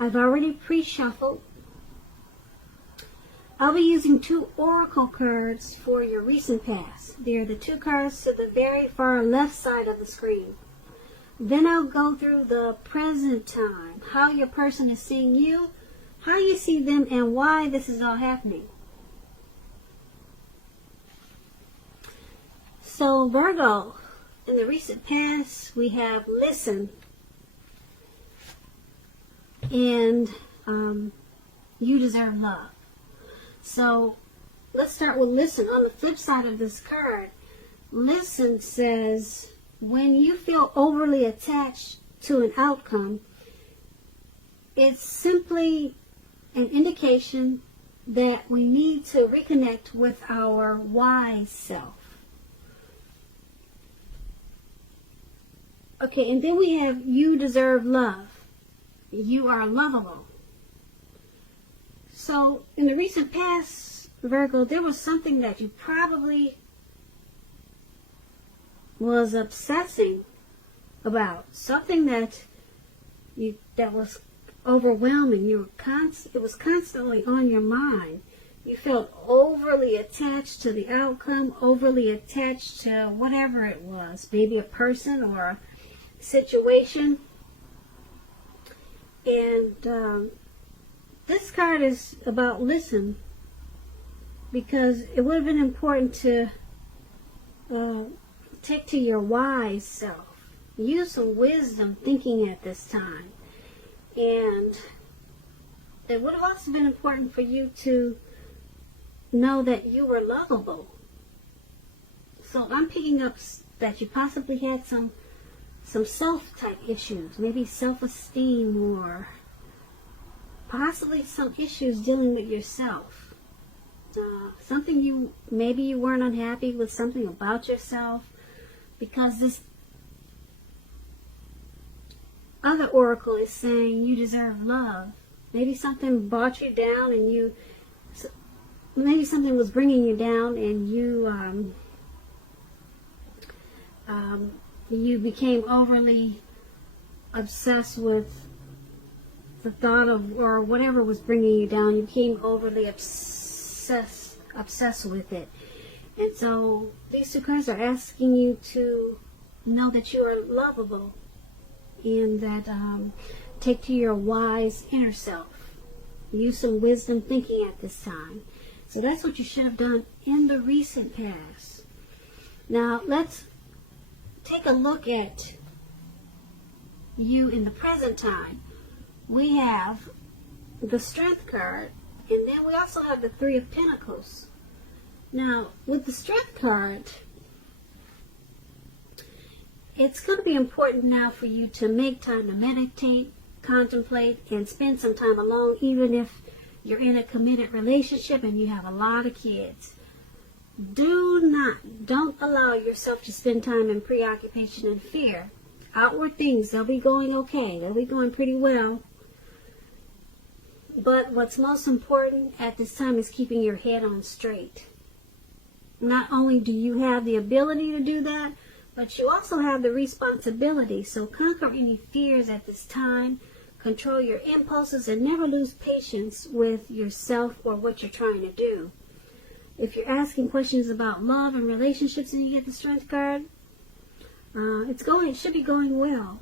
I've already pre-shuffled. I'll be using 2 oracle cards for your recent past. They're the 2 cards to the very far left side of the screen. Then I'll go through the present time, how your person is seeing you, how you see them, and why this is all happening. So Virgo, in the recent past, we have listen, and you deserve love. So let's start with listen. On the flip side of this card, listen says, when you feel overly attached to an outcome, it's simply an indication that we need to reconnect with our wise self. Okay, and then we have you deserve love. You are lovable. So in the recent past, Virgo, there was something that you probably was obsessing about, something that was overwhelming. It was constantly on your mind. You felt overly attached to the outcome, overly attached to whatever it was, maybe a person or a situation. And this card is about listen, because it would have been important to take to your wise self. Use some wisdom thinking at this time. And it would have also been important for you to know that you were lovable. So I'm picking up that you possibly had some self-type issues, maybe self-esteem, or possibly some issues dealing with yourself. Something maybe you weren't unhappy with something about yourself, because this other oracle is saying you deserve love. Maybe something brought you down, and maybe something was bringing you down, and you became overly obsessed with the thought of, or whatever was bringing you down. You became overly obsessed with it. And so these 2 cards are asking you to know that you are lovable, and that take to your wise inner self. Use some wisdom thinking at this time. So that's what you should have done in the recent past. Now let's take a look at you in the present time. We have the Strength card, and then we also have the 3 of Pentacles. Now, with the Strength card, it's going to be important now for you to make time to meditate, contemplate, and spend some time alone, even if you're in a committed relationship and you have a lot of kids. Don't allow yourself to spend time in preoccupation and fear. Outward things, they'll be going okay. They'll be going pretty well. But what's most important at this time is keeping your head on straight. Not only do you have the ability to do that, but you also have the responsibility. So conquer any fears at this time. Control your impulses and never lose patience with yourself or what you're trying to do. If you're asking questions about love and relationships and you get the Strength card, it should be going well.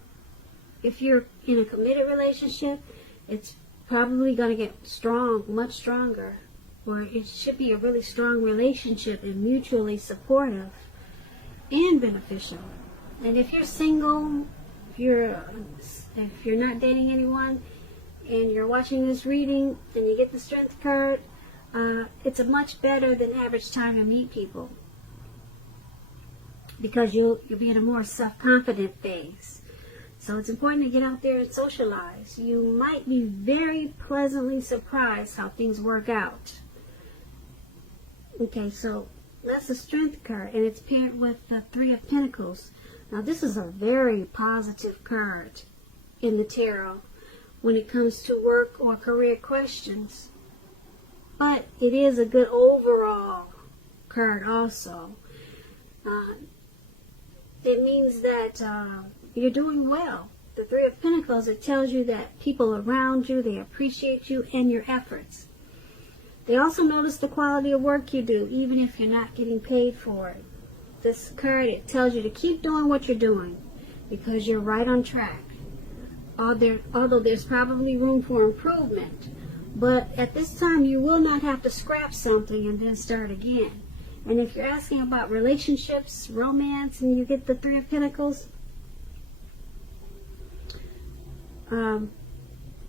If you're in a committed relationship, it's probably going to get strong, much stronger. Or it should be a really strong relationship and mutually supportive and beneficial. And if you're single, if you're not dating anyone, and you're watching this reading and you get the Strength card, it's a much better than average time to meet people, because you'll be in a more self-confident phase. So it's important to get out there and socialize. You might be very pleasantly surprised how things work out. Okay, so that's the Strength card, and it's paired with the 3 of Pentacles. Now this is a very positive card in the tarot when it comes to work or career questions. But it is a good overall card also. It means that you're doing well. the Three of Pentacles, it tells you that people around you, they appreciate you and your efforts. They also notice the quality of work you do, even if you're not getting paid for it. This card, it tells you to keep doing what you're doing because you're right on track. Although there's probably room for improvement. But at this time, you will not have to scrap something and then start again. And if you're asking about relationships, romance, and you get the Three of Pentacles,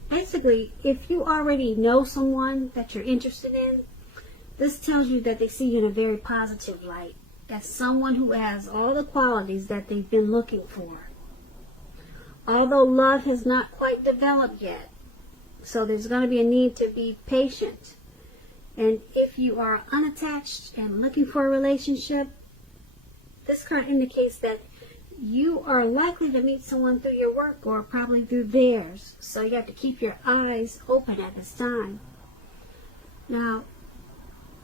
basically, if you already know someone that you're interested in, this tells you that they see you in a very positive light, as someone who has all the qualities that they've been looking for. Although love has not quite developed yet, so there's going to be a need to be patient. And if you are unattached and looking for a relationship, this card indicates that you are likely to meet someone through your work or probably through theirs. So you have to keep your eyes open at this time. Now,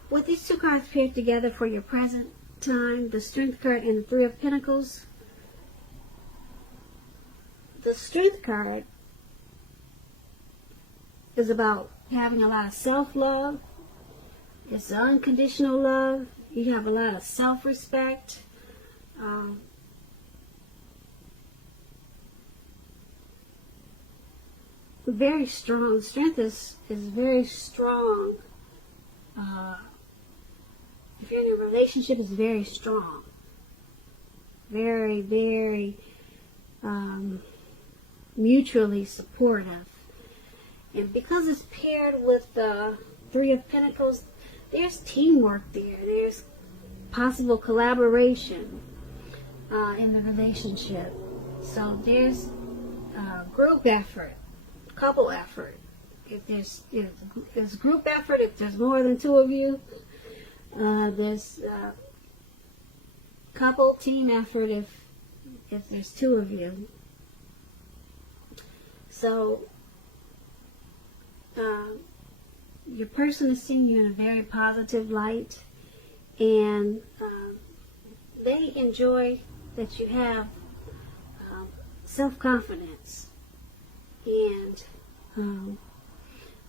with these two cards paired together for your present time, the Strength card and the Three of Pentacles, the Strength card is about having a lot of self-love. It's unconditional love. You have a lot of self-respect. Very strong. Strength is very strong. If you're in a relationship, it's very strong. Very, very mutually supportive. And because it's paired with the Three of Pentacles, there's teamwork there. There's possible collaboration in the relationship. So there's group effort, couple effort. If there's group effort, if there's more than two of you, there's couple team effort if there's two of you. So your person is seeing you in a very positive light, and they enjoy that you have self-confidence, and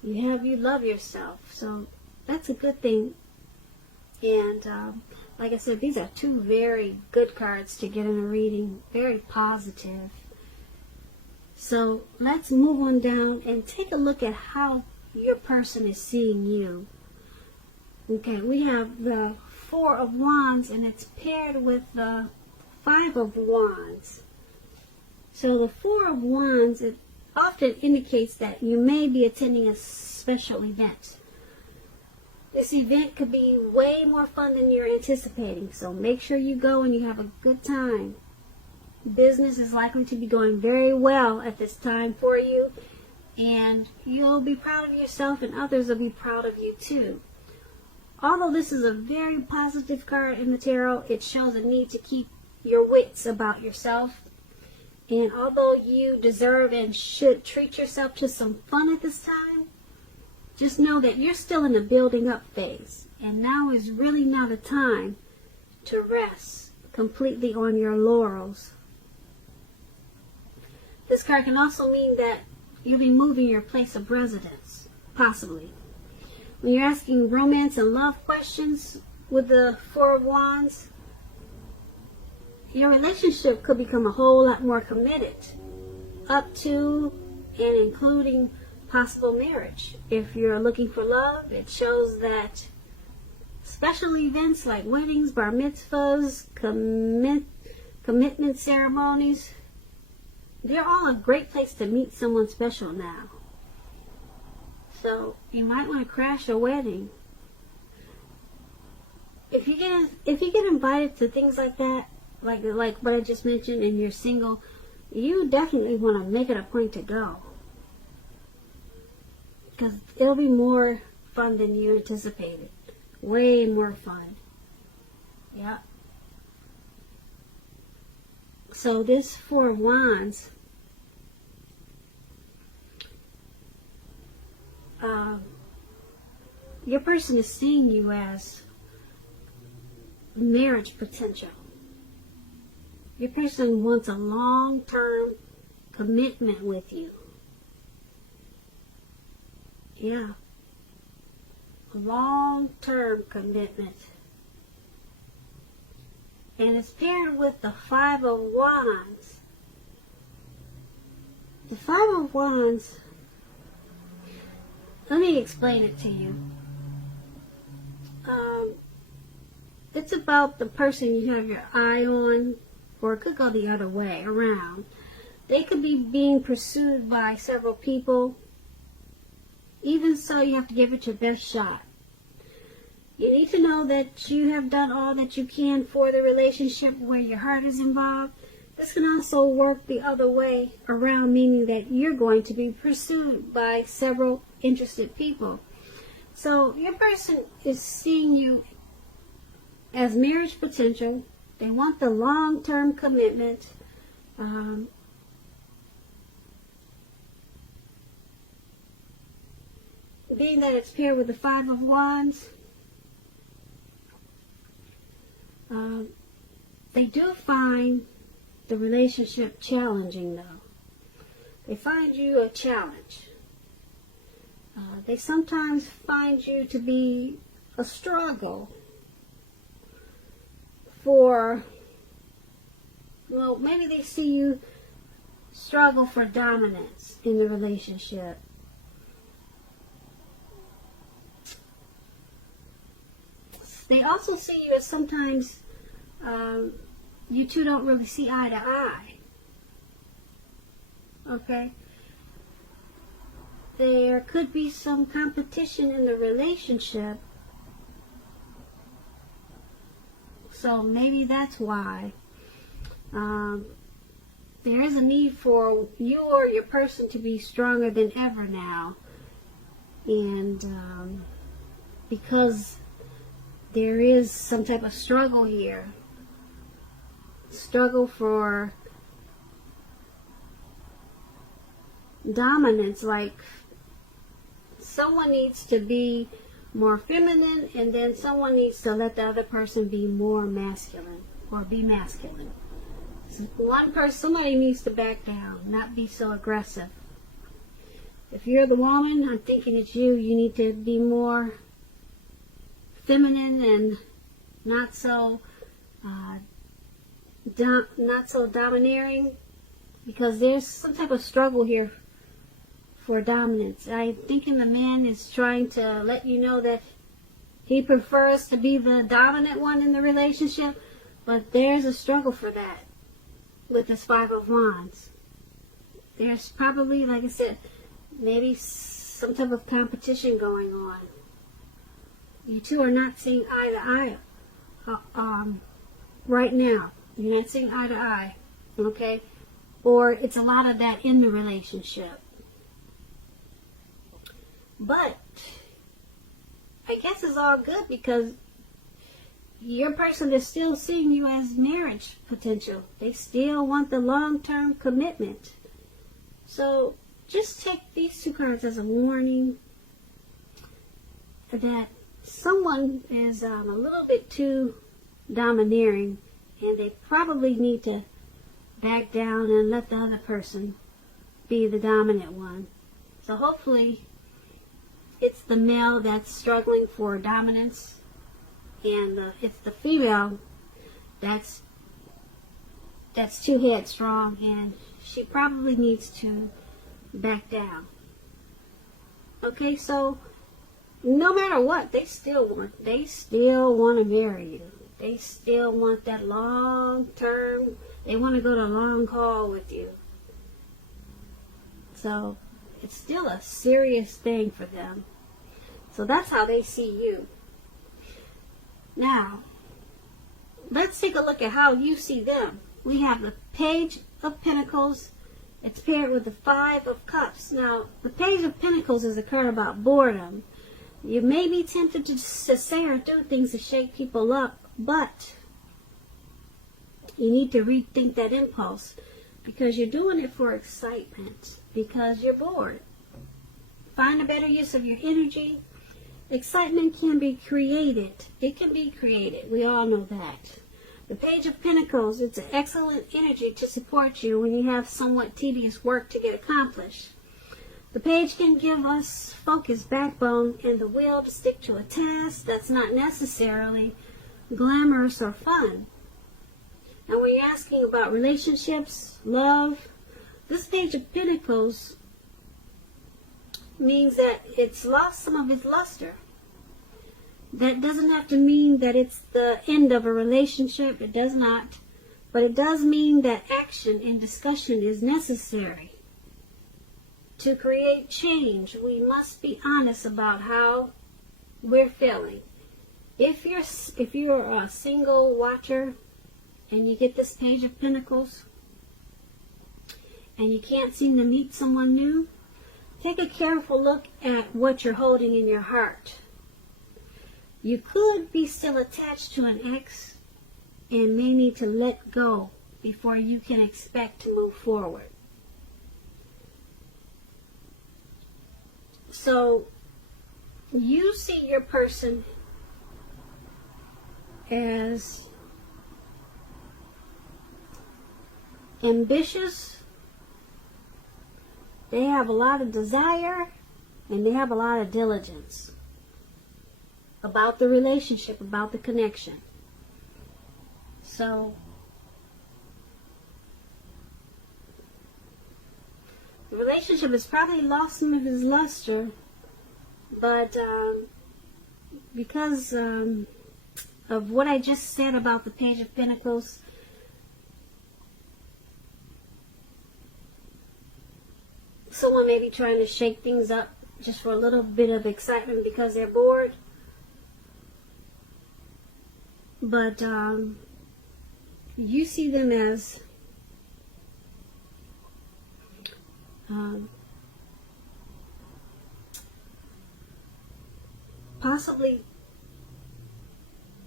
you love yourself. So that's a good thing. And like I said, these are two very good cards to get in a reading. Very positive. So let's move on down and take a look at how your person is seeing you. Okay, we have the Four of Wands, and it's paired with the Five of Wands. So the Four of Wands, it often indicates that you may be attending a special event. This event could be way more fun than you're anticipating, so make sure you go and you have a good time. Business is likely to be going very well at this time for you, and you'll be proud of yourself and others will be proud of you too. Although this is a very positive card in the tarot, it shows a need to keep your wits about yourself. And although you deserve and should treat yourself to some fun at this time, just know that you're still in the building up phase, and now is really not the time to rest completely on your laurels. This card can also mean that you'll be moving your place of residence, possibly. When you're asking romance and love questions with the Four of Wands, your relationship could become a whole lot more committed, up to and including possible marriage. If you're looking for love, it shows that special events like weddings, bar mitzvahs, commitment ceremonies, they're all a great place to meet someone special now. So you might want to crash a wedding. If you get invited to things like that, like what I just mentioned, and you're single, you definitely want to make it a point to go, because it'll be more fun than you anticipated. Way more fun. Yeah. So this Four of Wands, your person is seeing you as marriage potential. Your person wants a long-term commitment with you. Yeah. A long-term commitment. And it's paired with the Five of Wands. The Five of Wands, let me explain it to you. It's about the person you have your eye on, or it could go the other way around. They could be being pursued by several people. Even so, you have to give it your best shot. You need to know that you have done all that you can for the relationship where your heart is involved. This can also work the other way around, meaning that you're going to be pursued by several interested people. So your person is seeing you as marriage potential. They want the long-term commitment. Being that it's paired with the Five of Wands, they do find the relationship challenging, though. They find you a challenge. They sometimes find you to be a struggle for, well, maybe they see you struggle for dominance in the relationship. They also see you as sometimes you two don't really see eye to eye. Okay? There could be some competition in the relationship. So maybe that's why. There is a need for you or your person to be stronger than ever now. And because there is some type of struggle here. Struggle for dominance, like someone needs to be more feminine and then someone needs to let the other person be more masculine or be masculine. So one person, somebody needs to back down, not be so aggressive. If you're the woman, I'm thinking it's you. You need to be more feminine and not so domineering, because there's some type of struggle here for dominance. I'm thinking the man is trying to let you know that he prefers to be the dominant one in the relationship, but there's a struggle for that with this Five of Wands. There's probably, like I said, maybe some type of competition going on. You two are not seeing eye to eye right now. You're not seeing eye to eye, okay? Or it's a lot of that in the relationship. But I guess it's all good because your person is still seeing you as marriage potential. They still want the long-term commitment. So just take these two cards as a warning that someone is a little bit too domineering, and they probably need to back down and let the other person be the dominant one. So hopefully it's the male that's struggling for dominance, and it's the female that's too headstrong, and she probably needs to back down. Okay, so no matter what, they still want to marry you. They still want that long term. They want to go the long haul with you. So it's still a serious thing for them. So that's how they see you. Now, let's take a look at how you see them. We have the Page of Pentacles. It's paired with the Five of Cups. Now, the Page of Pentacles is a card about boredom. You may be tempted to say or do things to shake people up, but you need to rethink that impulse, because you're doing it for excitement, because you're bored. Find a better use of your energy. Excitement can be created. It can be created. We all know that. The Page of Pentacles, it's an excellent energy to support you when you have somewhat tedious work to get accomplished. The page can give us focus, backbone, and the will to stick to a task that's not necessarily glamorous or fun. And when you're asking about relationships, love, this Page of Pentacles means that it's lost some of its luster. That doesn't have to mean that it's the end of a relationship. It does not. But it does mean that action and discussion is necessary. To create change, we must be honest about how we're feeling. If you're a single watcher and you get this Page of Pentacles and you can't seem to meet someone new, take a careful look at what you're holding in your heart. You could be still attached to an ex and may need to let go before you can expect to move forward. So, you see your person as ambitious. They have a lot of desire and they have a lot of diligence about the relationship, about the connection. So, the relationship has probably lost some of its luster, but because of what I just said about the Page of Pentacles, someone may be trying to shake things up just for a little bit of excitement because they're bored. But you see them as possibly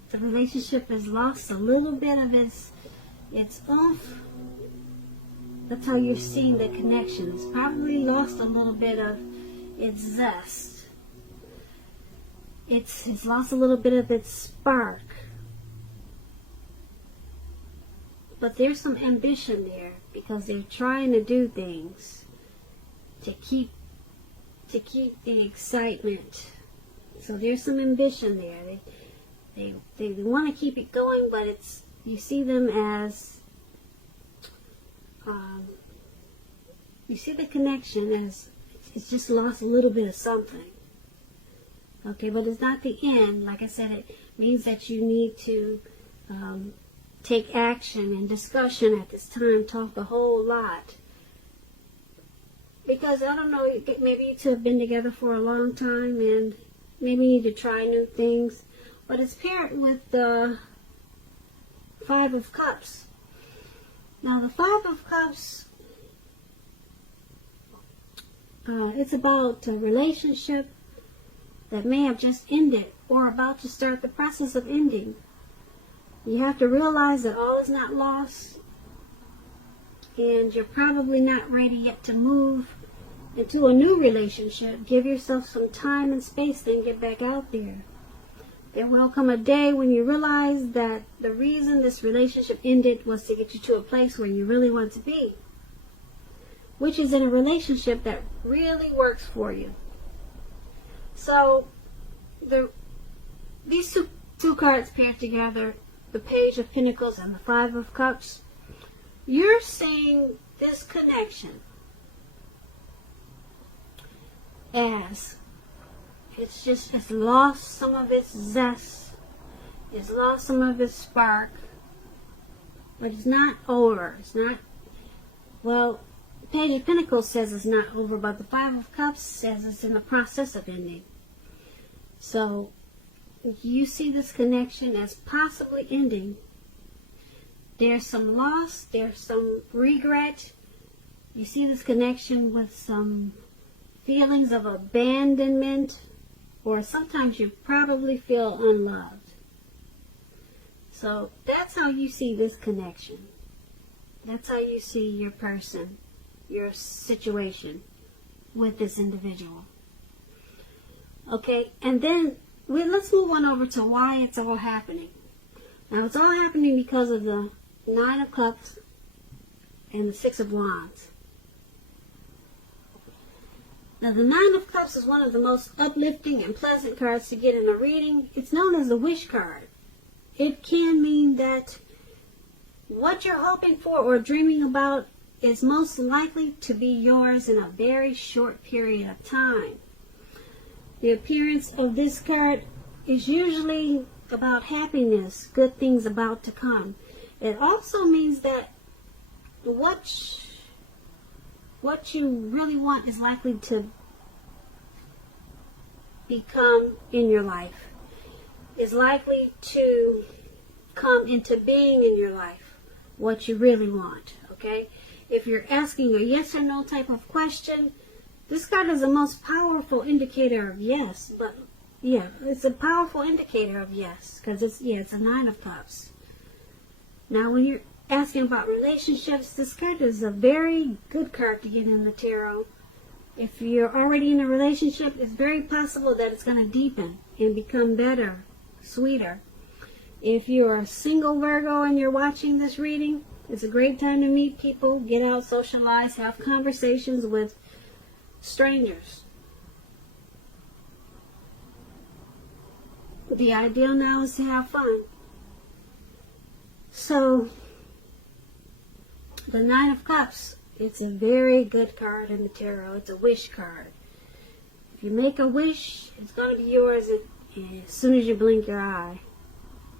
the relationship has lost a little bit of its oomph. That's how you're seeing the connection. It's probably lost a little bit of its zest. It's lost a little bit of its spark. But there's some ambition there because they're trying to do things to keep the excitement. So there's some ambition there. They want to keep it going, but you see them as you see the connection as it's just lost a little bit of something. Okay, but it's not the end. Like I said, it means that you need to take action and discussion at this time, talk a whole lot. Because, I don't know, maybe you two have been together for a long time and maybe you need to try new things. But it's paired with the Five of Cups. Now, the Five of Cups, it's about a relationship that may have just ended or about to start the process of ending. You have to realize that all is not lost, and you're probably not ready yet to move into a new relationship. Give yourself some time and space, then get back out there. There will come a day when you realize that the reason this relationship ended was to get you to a place where you really want to be, which is in a relationship that really works for you. So, these two cards paired together, the Page of Pentacles and the Five of Cups, you're seeing this connection as it's lost some of its zest, it's lost some of its spark, but it's not over. It's not, well, the Page of Pentacles says it's not over, but the Five of Cups says it's in the process of ending. So, you see this connection as possibly ending. There's some loss, there's some regret. You see this connection with some feelings of abandonment, or sometimes you probably feel unloved. So that's how you see this connection. That's how you see your person, your situation with this individual. Okay, and then let's move on over to why it's all happening. Now it's all happening because of the Nine of Cups and the Six of Wands. Now the Nine of Cups is one of the most uplifting and pleasant cards to get in a reading. It's known as the wish card. It can mean that what you're hoping for or dreaming about is most likely to be yours in a very short period of time. The appearance of this card is usually about happiness, good things about to come. It also means that what you really want is likely to become in your life, is likely to come into being in your life, what you really want, okay? If you're asking a yes or no type of question, this card is the most powerful indicator of yes, but yeah, it's a powerful indicator of yes, because it's a Nine of Cups. Now, when you're asking about relationships, this card is a very good card to get in the tarot. If you're already in a relationship, it's very possible that it's going to deepen and become better, sweeter. If you're a single Virgo and you're watching this reading, it's a great time to meet people, get out, socialize, have conversations with strangers. The ideal now is to have fun. So, the Nine of Cups, it's a very good card in the tarot. It's a wish card. If you make a wish, it's going to be yours as soon as you blink your eye.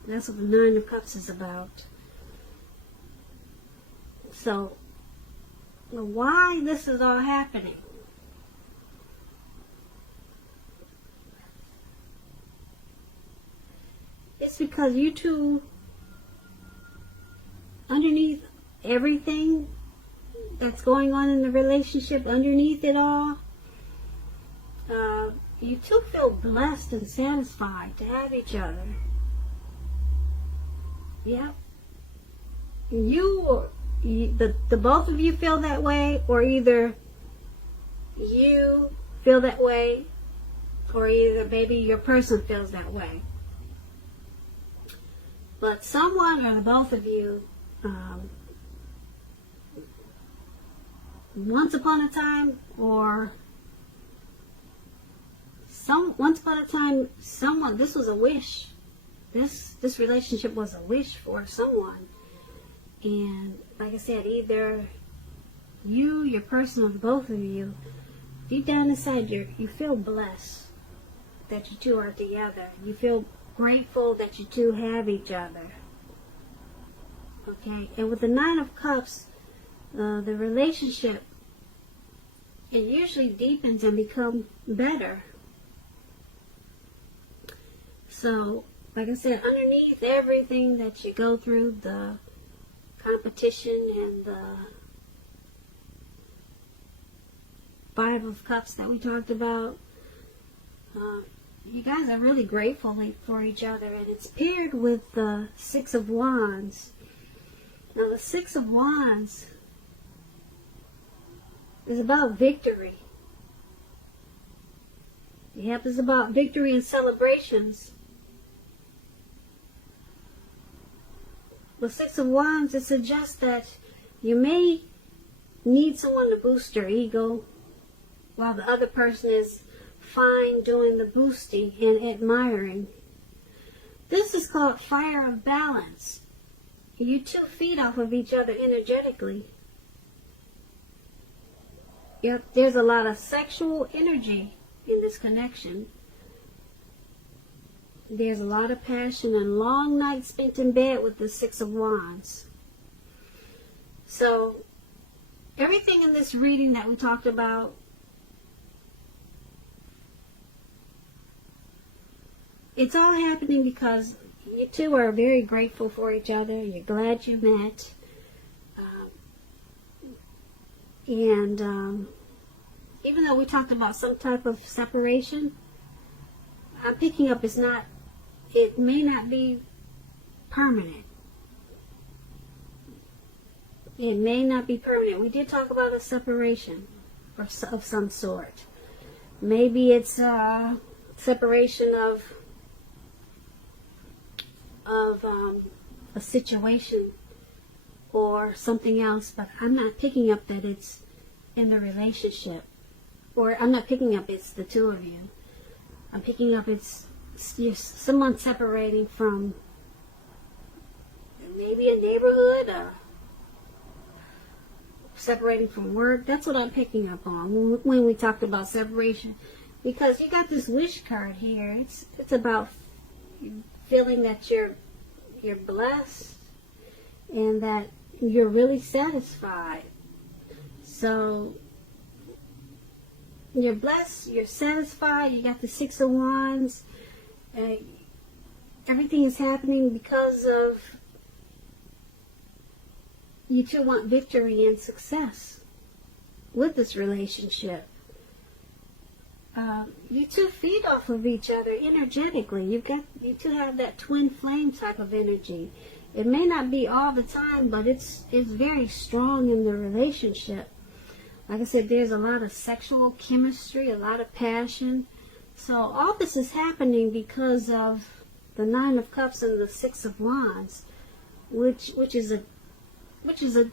That's what the Nine of Cups is about. So, why this is all happening? It's because you two, underneath everything that's going on in the relationship, underneath it all, you two feel blessed and satisfied to have each other. Yeah. The both of you feel that way, or either you feel that way, or either maybe your person feels that way. But someone or the both of you, once upon a time, someone, this was a wish. This relationship was a wish for someone. And like I said, either you, your person, or both of you, deep down inside, you feel blessed that you two are together. You feel grateful that you two have each other. Okay, and with the Nine of Cups, the relationship, it usually deepens and becomes better. So, like I said, underneath everything that you go through, the competition and the Five of Cups that we talked about, you guys are really grateful for each other, and it's paired with the Six of Wands. Now, the Six of Wands is about victory. Yep, it's about victory and celebrations. The Six of Wands, it suggests that you may need someone to boost your ego while the other person is fine doing the boosting and admiring. This is called fire of balance. You two feed off of each other energetically. Yep, there's a lot of sexual energy in this connection. There's a lot of passion and long nights spent in bed with the Six of Wands. So, everything in this reading that we talked about, it's all happening because you two are very grateful for each other. You're glad you met. Even though we talked about some type of separation, I'm picking up it may not be permanent. It may not be permanent. We did talk about a separation of some sort. Maybe it's a separation of a situation or something else, but I'm not picking up that it's in the relationship. Or I'm not picking up it's the two of you. I'm picking up it's someone separating from maybe a neighborhood, or separating from work. That's what I'm picking up on when we talked about separation. Because you got this wish card here. It's about feeling that you're blessed and that you're really satisfied. So you're blessed, you're satisfied, you got the Six of Wands. Everything is happening because of you two want victory and success with this relationship. You two feed off of each other energetically. You two have that twin flame type of energy. It may not be all the time, but it's very strong in the relationship. Like I said, there's a lot of sexual chemistry, a lot of passion. So all this is happening because of the Nine of Cups and the Six of Wands, which is a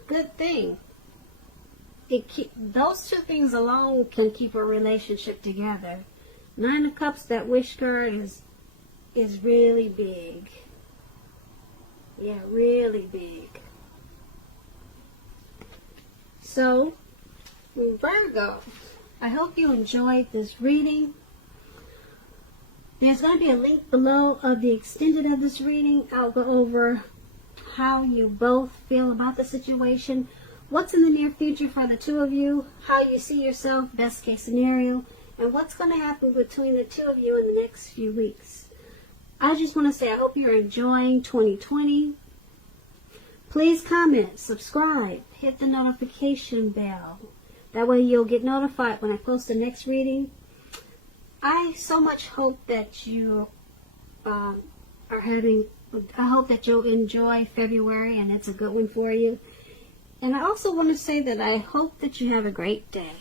good thing. Those two things alone can keep a relationship together. Nine of Cups, that wish card is really big. Yeah, really big. So, Virgo, I hope you enjoyed this reading. There's going to be a link below of the extended of this reading. I'll go over how you both feel about the situation, what's in the near future for the two of you, how you see yourself, best case scenario, and what's going to happen between the two of you in the next few weeks. I just want to say I hope you're enjoying 2020. Please comment, subscribe, hit the notification bell. That way you'll get notified when I post the next reading. I so much hope that you I hope that you'll enjoy February and it's a good one for you. And I also want to say that I hope that you have a great day.